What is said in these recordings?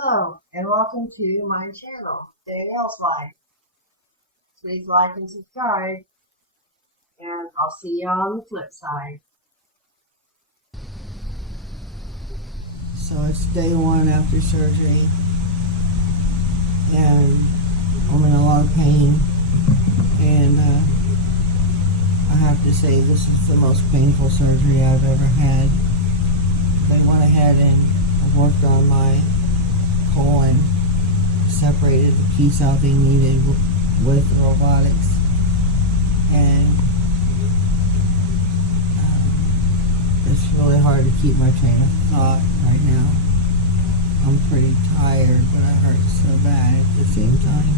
Hello, and welcome to my channel, Danielle's Life. Please like and subscribe, and I'll see you on the flip side. So it's day one after surgery, and I'm in a lot of pain, and I have to say this is the most painful surgery I've ever had. They went ahead and worked on my colon, separated the piece out they needed with robotics, and it's really hard to keep my train of thought right now. I'm pretty tired, but I hurt so bad at the same time.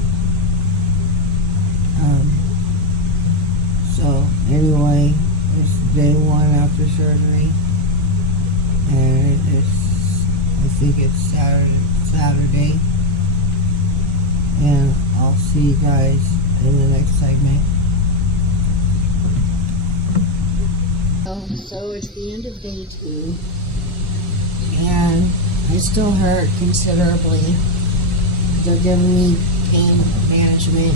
So anyway, it's day one after surgery, and I think it's Saturday, and I'll see you guys in the next segment. So it's the end of day 2, and I still hurt considerably. They're giving me pain management,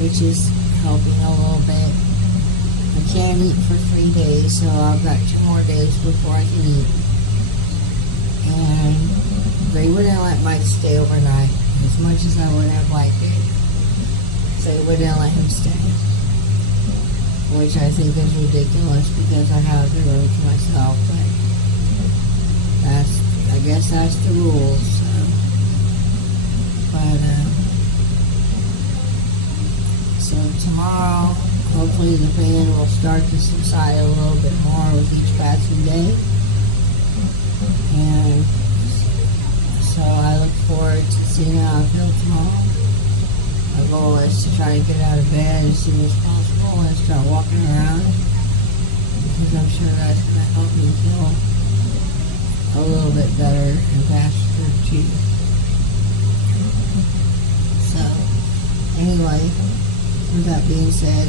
which is helping a little bit. I can't eat for 3 days, so I've got 2 more days before I can eat. And they wouldn't let Mike stay overnight, as much as I would have liked it. They wouldn't let him stay, which I think is ridiculous because I have the room to myself. But I guess that's the rules. So tomorrow, hopefully the pain will start to subside a little bit more with each passing day. And so I look forward to seeing how I feel tomorrow. My goal is to try to get out of bed as soon as possible and start walking around, because I'm sure that's going to help me feel a little bit better and faster too. So anyway, with that being said,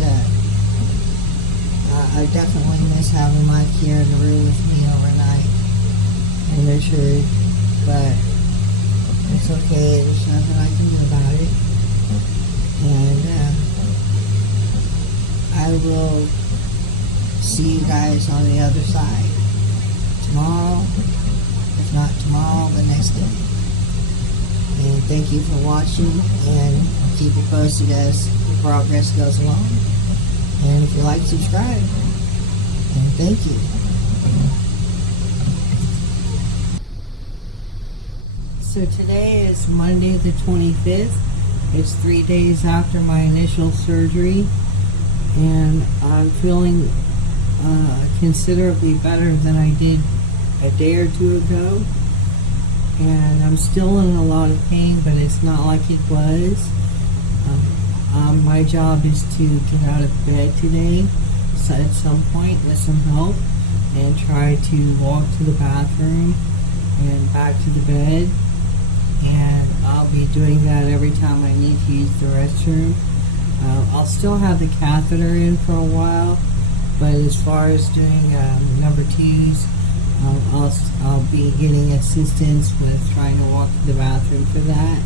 I definitely miss having Mike here in the room with me overnight. And Richard, but it's okay, there's nothing I can do about it. And I will see you guys on the other side tomorrow, if not tomorrow, the next day. And thank you for watching, and I'll keep you posted as the progress goes along. And if you like, subscribe. And thank you. So today is Monday the 25th. It's 3 days after my initial surgery, and I'm feeling considerably better than I did a day or 2 ago. And I'm still in a lot of pain, but it's not like it was. My job is to get out of bed today, so at some point with some help, and try to walk to the bathroom and back to the bed. And I'll be doing that every time I need to use the restroom. I'll still have the catheter in for a while, but as far as doing number 2s, I'll be getting assistance with trying to walk to the bathroom for that.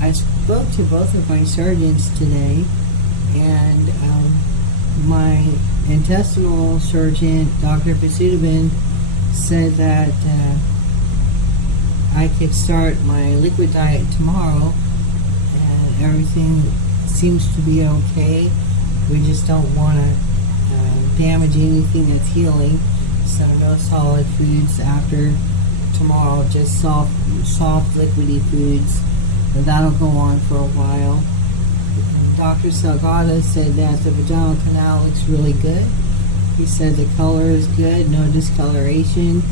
I spoke to both of my surgeons today, and my intestinal surgeon, Dr. Vasudabin, said that I could start my liquid diet tomorrow, and everything seems to be okay. We just don't want to damage anything that's healing, so no solid foods after tomorrow, just soft liquidy foods, but that'll go on for a while. Dr. Salgado said that the vaginal canal looks really good. He said the color is good, no discoloration,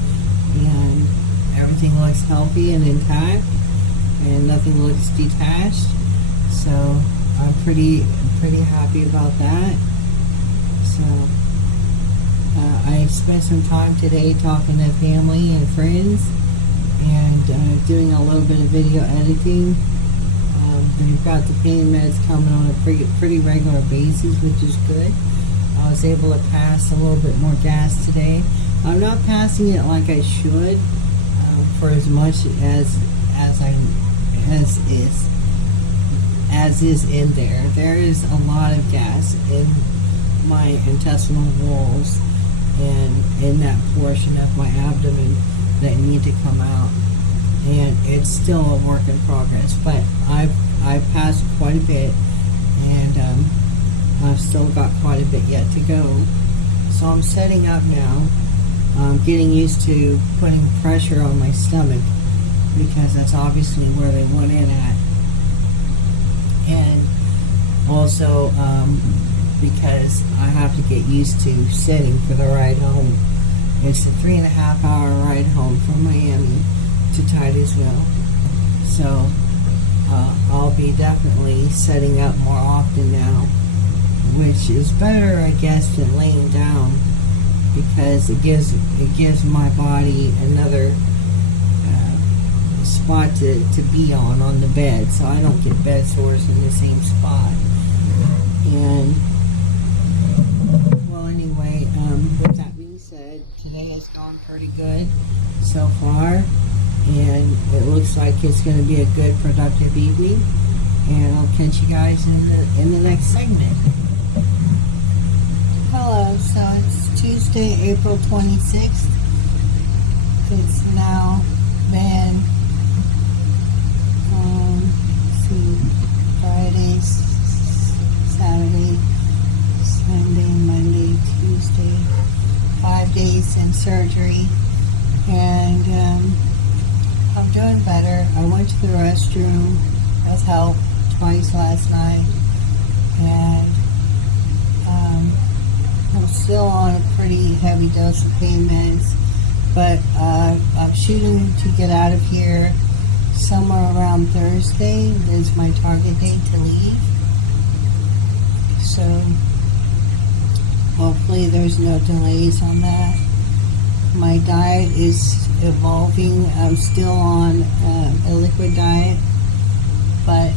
and everything looks healthy and intact, and nothing looks detached. So I'm pretty happy about that. So I spent some time today talking to family and friends, and doing a little bit of video editing. We've got the pain meds coming on a pretty regular basis, which is good. I was able to pass a little bit more gas today. I'm not passing it like I should, for as much as as is in there. There is a lot of gas in my intestinal walls and in that portion of my abdomen that need to come out, and it's still a work in progress, but I've passed quite a bit, and I've still got quite a bit yet to go. So I'm setting up now. I'm getting used to putting pressure on my stomach, because that's obviously where they went in at. And also because I have to get used to sitting for the ride home. It's a 3.5 hour ride home from Miami to Titusville. So I'll be definitely setting up more often now, which is better, I guess, than laying down, because it gives my body another spot to be on the bed, so I don't get bed sores in the same spot. And well, anyway, with that being said, today has gone pretty good so far, and it looks like it's going to be a good, productive evening. And I'll catch you guys in the next segment. Hello, so it's Tuesday, April 26th. It's now been Friday, Saturday, Sunday, Monday, Tuesday, 5 days in surgery, and I'm doing better. I went to the restroom with help twice last night, and I'm still on a pretty heavy dose of pain meds, but I'm shooting to get out of here somewhere around Thursday is my target date to leave. So hopefully there's no delays on that. My diet is evolving. I'm still on a liquid diet, but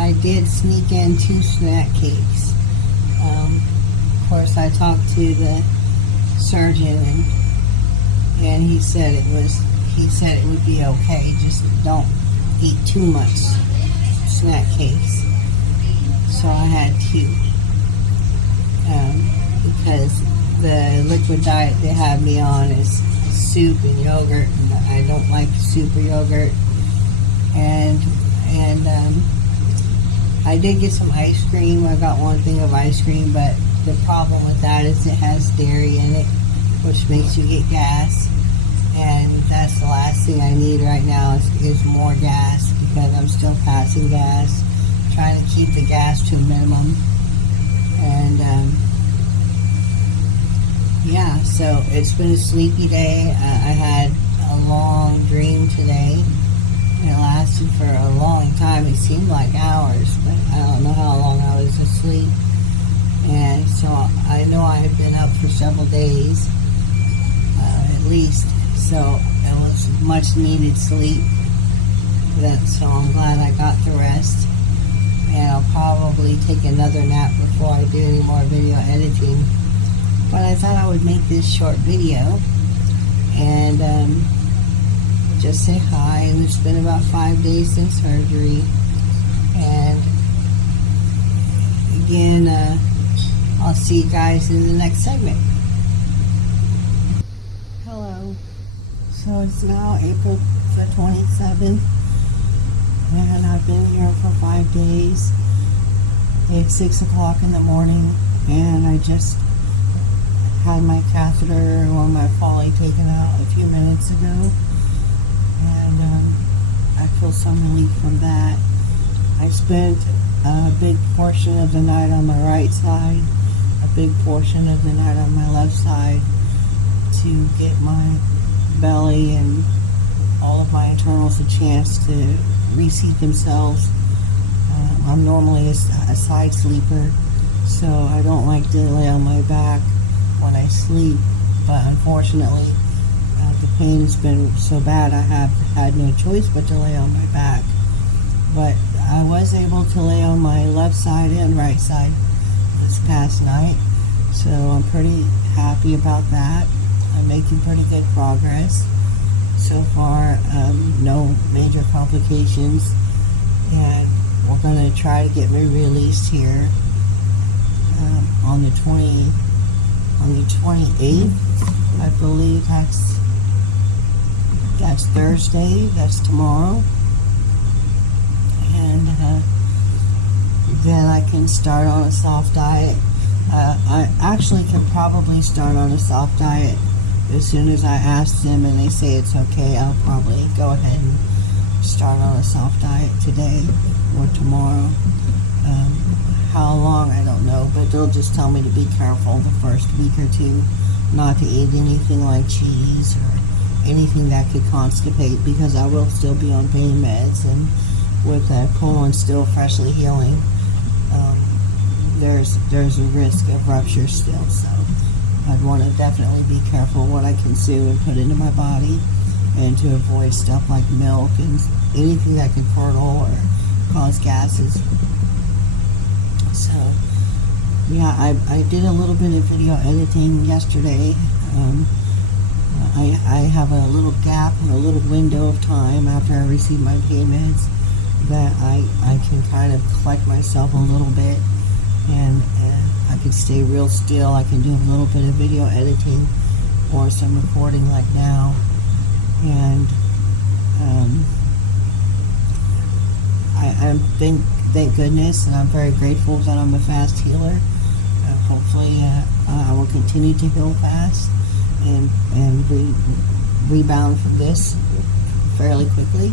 I did sneak in 2 snack cakes. Of course, I talked to the surgeon, and he said it would be okay, just don't eat too much snack cakes. So I had 2, because the liquid diet they have me on is soup and yogurt, and I don't like soup or yogurt. And I did get some ice cream. I got 1 thing of ice cream, but the problem with that is it has dairy in it, which makes you get gas. And that's the last thing I need right now is more gas, because I'm still passing gas, trying to keep the gas to a minimum. And yeah, so it's been a sleepy day. I had a long dream today. It lasted for a long time. It seemed like hours, but I don't know how long I was asleep. And so I know I had been up for several days, at least. So it was much needed sleep. So I'm glad I got the rest. And I'll probably take another nap before I do any more video editing. But I thought I would make this short video and just say hi. And it's been about 5 days since surgery. And again, I'll see you guys in the next segment. Hello. So it's now April the 27th, and I've been here for 5 days. It's 6 o'clock in the morning, and I just had my catheter or my Foley taken out a few minutes ago, and I feel some relief from that. I spent a big portion of the night on my right side, a big portion of the night on my left side, to get my belly and all of my internals a chance to reseat themselves. I'm normally a side sleeper, so I don't like to lay on my back when I sleep, but unfortunately the pain has been so bad I have had no choice but to lay on my back. But I was able to lay on my left side and right side this past night, so I'm pretty happy about that. I'm making pretty good progress. So far, no major complications, and we're going to try to get me released here on the 28th. I believe that's Thursday. That's tomorrow, and then I can start on a soft diet. I actually can probably start on a soft diet as soon as I ask them and they say it's okay. I'll probably go ahead and start on a soft diet today or tomorrow. How long, I don't know, but they'll just tell me to be careful the first week or two, not to eat anything like cheese or anything that could constipate, because I will still be on pain meds, and with that colon still freshly healing, there's a risk of rupture still. So I'd want to definitely be careful what I consume and put into my body, and to avoid stuff like milk and anything that could curdle or cause gases. So yeah, I did a little bit of video editing yesterday. I have a little gap, a little window of time after I receive my pain meds that I can kind of collect myself a little bit, and I can stay real still. I can do a little bit of video editing or some recording like now, and I thank goodness, and I'm very grateful that I'm a fast healer. Hopefully I will continue to heal fast and rebound from this fairly quickly.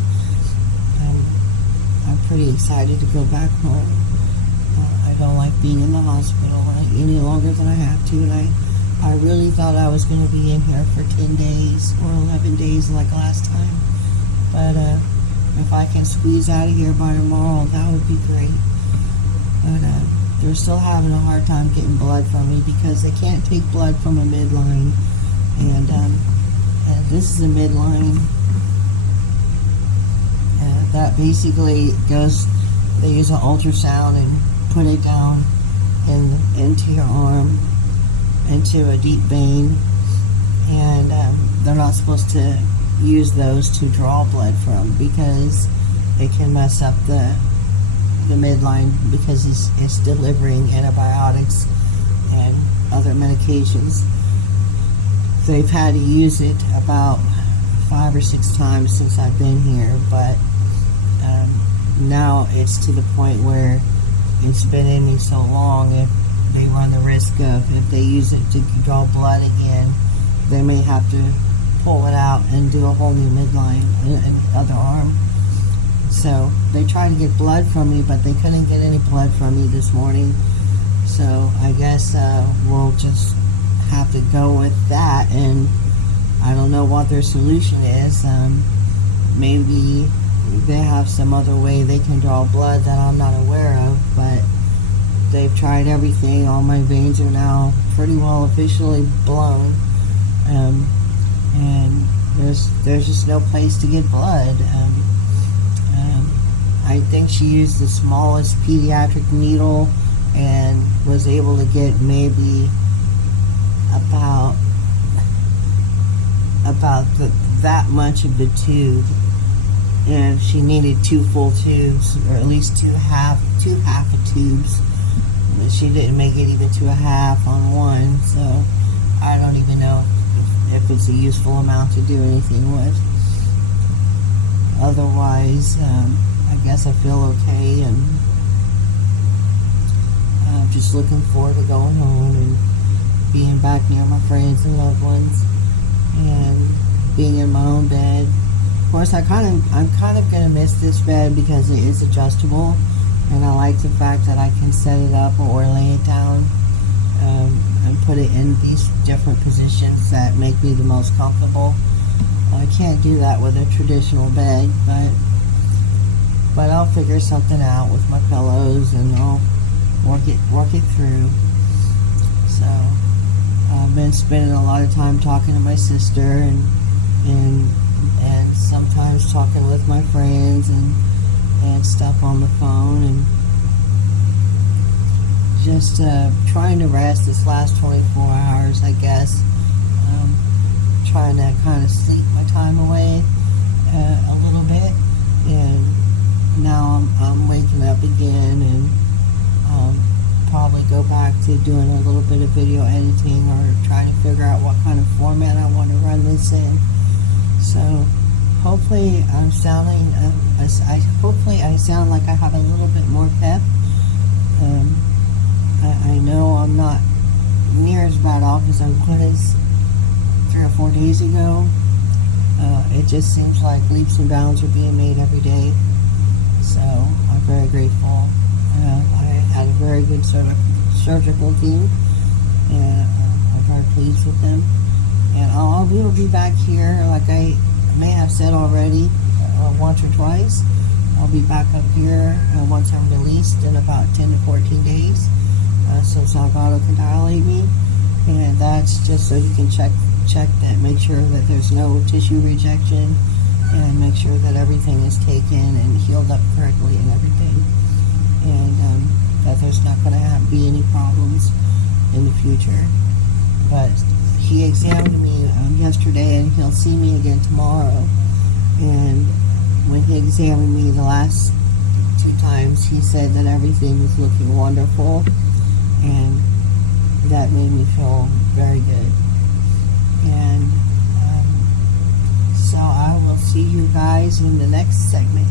I'm pretty excited to go back home. I don't like being in the hospital any longer than I have to, and I really thought I was going to be in here for 10 days or 11 days like last time, but if I can squeeze out of here by tomorrow, that would be great. But they're still having a hard time getting blood from me because they can't take blood from a midline, and this is a midline. That basically goes, they use an ultrasound and put it down into your arm, into a deep vein, and they're not supposed to use those to draw blood from, because it can mess up the midline, because it's delivering antibiotics and other medications. They've had to use it about 5 or 6 times since I've been here, but now it's to the point where it's been in me so long, if they run the risk of, if they use it to draw blood again, they may have to pull it out and do a whole new midline and other arm. So they tried to get blood from me, but they couldn't get any blood from me this morning. So I guess we'll just have to go with that, and I don't know what their solution is. Maybe they have some other way they can draw blood that I'm not aware of, but they've tried everything. All my veins are now pretty well officially blown, and there's just no place to get blood. I think she used the smallest pediatric needle and was able to get maybe about that much of the tube, and she needed 2 full tubes, or at least two half a tubes. She didn't make it even to a half on one, so I don't even know if it's a useful amount to do anything with. Otherwise, I guess I feel okay, and I'm just looking forward to going home and being back near my friends and loved ones, and being in my own bed. Of course, I'm kind of gonna miss this bed because it is adjustable, and I like the fact that I can set it up or lay it down, and put it in these different positions that make me the most comfortable. I can't do that with a traditional bed, but I'll figure something out with my pillows, and I'll work it through. So I've been spending a lot of time talking to my sister, and sometimes talking with my friends and stuff on the phone, and just trying to rest this last 24 hours, I guess. trying to kind of sleep my time away a little bit, and now I'm waking up again, and probably go back to doing a little bit of video editing or trying to figure out what kind of format I want to run this in. So hopefully I'm sounding, hopefully I sound like I have a little bit more pep. I know I'm not near as bad off as I was 3 or 4 days ago. It just seems like leaps and bounds are being made every day. So I'm very grateful. I had a very good surgical team, and I'm very pleased with them. And I will be back here, like I may have said already, once or twice. I'll be back up here once I'm released in about 10 to 14 days, so Salgado can dilate me, and that's just so you can check that, make sure that there's no tissue rejection, and make sure that everything is taken and healed up correctly and everything, and that there's not going to be any problems in the future. But he examined me yesterday, and he'll see me again tomorrow. And when he examined me the last 2 times, he said that everything was looking wonderful, and that made me feel very good. And so I will see you guys in the next segment.